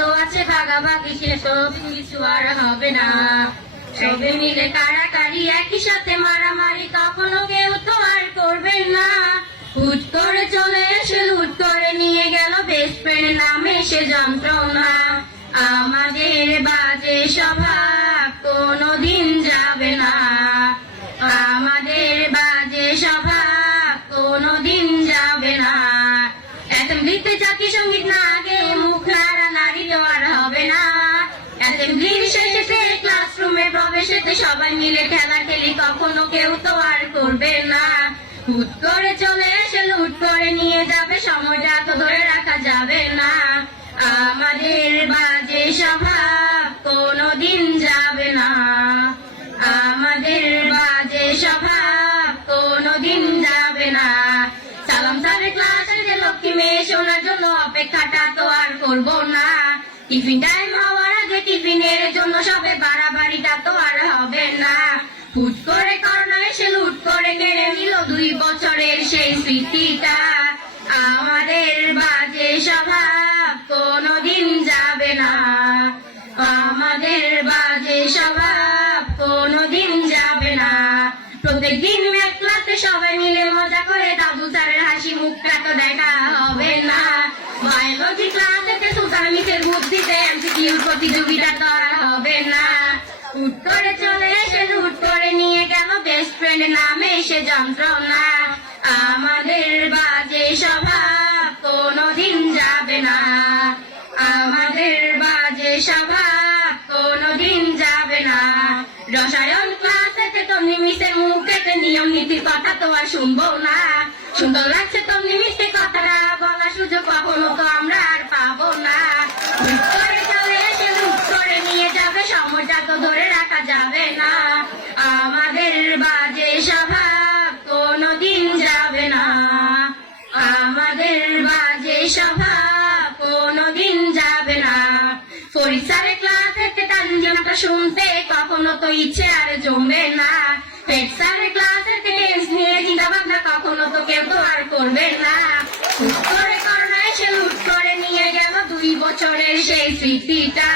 যত আছে ভাগাভাগি সেসব কিছু আর হবে না। সবে মিলে কাড়াকাড়ি একই সাথে মারামারি কখনো কেউ তো আর করবেন না। হুট করে চলে এসে লুট করে নিয়ে গেল বেস্ট ফ্রেন্ড নামে সে যন্ত্রণা। আমাদের বাজে স্বভাব কোনোদিন যাবে না। আমাদের বাজে স্বভাব কোনোদিন যাবে না। অ্যাসেম্বলিতে জাতীয় সঙ্গীত না গেয়ে মুখ নাড়ানাড়ি তো আর হবে না। অ্যাসেম্বলির শেষেতে ক্লাসরুমে প্রবেশেতে সবাই মিলে খেলা খেলি কখনো কেউ তো আর করবে না। হুট করে চলে এসে লুট করে নিয়ে যাবে সময়টা তো ধরে রাখা যাবে না। আমাদের বাজে স্বভাব কোনোদিন যাবে না। আমাদের বাজে স্বভাব কোনোদিন যাবে না। সালাম স্যারের ক্লাসে যে লক্ষ্মী মেয়ে শোনার জন্য অপেক্ষাটা তো আর করবো না। টিফিন টাইম হওয়ার আগে টিফিনের জন্য সবে বাড়াবাড়িটা তো আর হবে না। হুট করে করোনা এসে লুট করে কেড়ে নিল 2 বছরের সেই স্মৃতিটা। আমাদের বাজে স্বভাব কোনোদিন যাবে না। আমাদের বাজে স্বভাব কোনোদিন যাবে না। প্রত্যেকদিন ম্যাথ ক্লাসে সবাই মিলে মজা করে দাদু স্যারের হাসি মুখটা তো দেখা হবে না। বায়োলজি ক্লাসেতে সুতার মিসের বুদ্ধিতে এমসিকিউ প্রতিযোগিতা তো আর হবে না। হুট করে চলে এসে লুট করে নিয়ে গেল বেস্ট ফ্রেন্ড নামে সে যন্ত্রণা। আমাদের বাজে স্বভাব কোনোদিন যাবে না। আমাদের বাজে স্বভাব কোনোদিন যাবে না। রসায়ন ক্লাসেতে তমনি মিসের মুখেতে নিয়ম নীতির কথা তো আর শুনবো না। সুন্দর লাগছে তমনি মিসকে কথাটা বলার সুযোগ কখনো তো আমরা আর পাবো না। হুট করে চলে এসে লুট করে নিয়ে যাবে সময়টা তো ধরে রাখা যাবে না। আমাদের বাজে স্বভাব কোনোদিন যাবে না। আমাদের বাজে স্বভাব কোনোদিন যাবে না। ফরিদ স্যারের ক্লাসেতে তানজিমাটা শুনতে কখনো তো ইচ্ছে আর জমবে না। পেট স্যারের ক্লাসেতে টেন্স নিয়ে চিন্তা ভাবনা কখনো তো কেউ তো আর করবে না। হুট করে করোনা এসে লুট করে নিয়ে গেল 2 বছরের সেই স্মৃতিটা।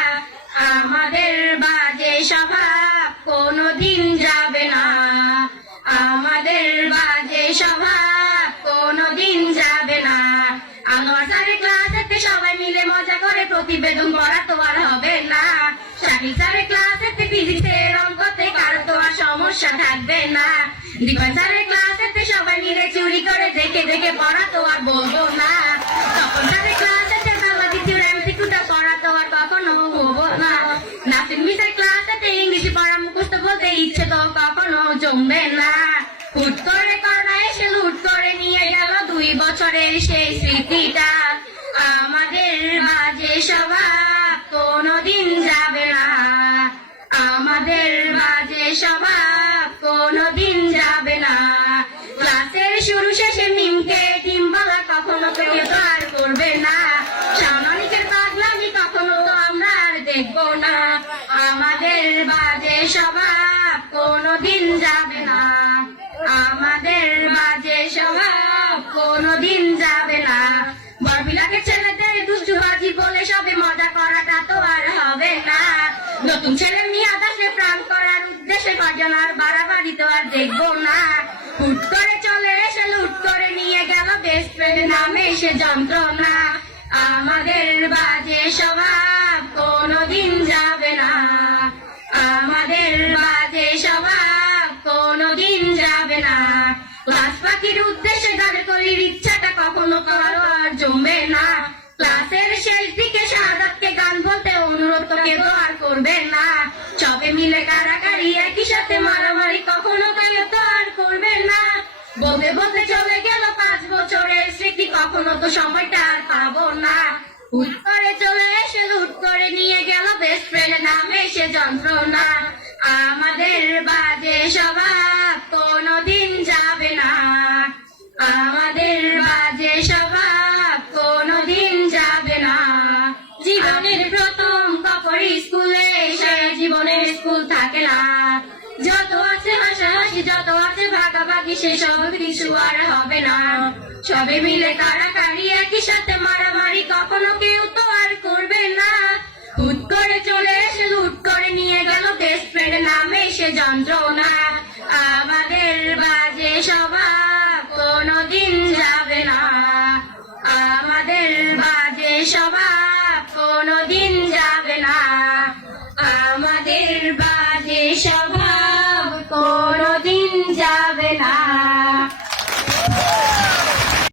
আমাদের বাজে স্বভাব কোনোদিন যাবে না। আমাদের বাজে স্বভাব কোনোদিন যাবে না। আনোয়ার স্যারের ক্লাসেতে সবাই মিলে মজা করে প্রতিবেদন করা তো আর হবে না। শাকিল স্যারের ক্লাসেতে ফিজিক্সের অঙ্কতে কারো তো আর সমস্যা থাকবে না। দীপান স্যারের ক্লাসেতে সবাই মিলে চুরি করে দেখে দেখে পড়া তো আর বলবো না। তপন স্যারের ক্লাসেতে বাংলা দ্বিতীয় এমসিকিউটা করা তো আর কখনো হবো না। নাসিম মিসের ক্লাসেতে ইংলিশ পড়া মুখস্থ বলতে ইচ্ছে তো কখনো জমবে না। হুট করে করোনা এসে লুট করে নিয়ে গেল 2 বছরের সেই স্মৃতিটা। আমাদের বাজে স্বভাব কোনোদিন যাবে না। আমাদের বাজে স্বভাব কোনোদিন যাবে না। ক্লাসের শুরু শেষে মিমকে টিম বলা কখনো কেউ তো আর করবে না। সামনিকের পাগলামি কখনো তো আমরা আর দেখবো না। আমাদের বাজে স্বভাব কোনোদিন যাবে না। আমাদের বাজে স্বভাব কোনোদিন যাবে না। বরবিলাকে ছেলেদের দুষ্টুবাজি বলে সবে মজা করাটা তো আর হবে না। নতুন ছেলে নিয়ে আদাসে প্রাণ করার উদ্দেশ্যে কজন আর বাড়াবাড়ি তো আর দেখবো না। হুট করে চলে এসে লুট করে নিয়ে গেল বেস্ট ফ্রেন্ড নামে সে যন্ত্রণা। আমাদের বাজে স্বভাব কোনোদিন যাবে না। আমাদের বাজে স্বভাব কোনোদিন যাবে না। ক্লাস পাখির উদ্দেশ্যে গান কলির ইচ্ছাটা কখনো কারো আর জমবে না। ক্লাসের শেষ দিকে শাহাদাতকে গান বলতে অনুরোধ তো কেউ আর করবে না। সবে মিলে কারাকারি একই সাথে মারামারি কখনো কেউ তো আর করবে না। বলতে বলতে চলে গেল 5 বছরের স্মৃতি কখনো তো সময়টা আর পাবো না। হুট করে চলে এসে লুট করে নিয়ে গেল বেস্ট ফ্রেন্ড নামে সে যন্ত্রণা। আমাদের বাজে স্বভাব কোনোদিন যাবে না। আমাদের বাজে স্বভাব কোনোদিন যাবে না। জীবনের প্রথম কপর স্কুলে সে জীবনের স্কুল থাকে না। যত আছে হাসাহাসি যত আছে ভাগাভাগি সেসব কিছু আর হবে না। সবে মিলে কারাকারি একই সাথে মারামারি কখনো কেউ তো আর করবে না। সে যন্ত্রণা আমাদের বাজে সবাই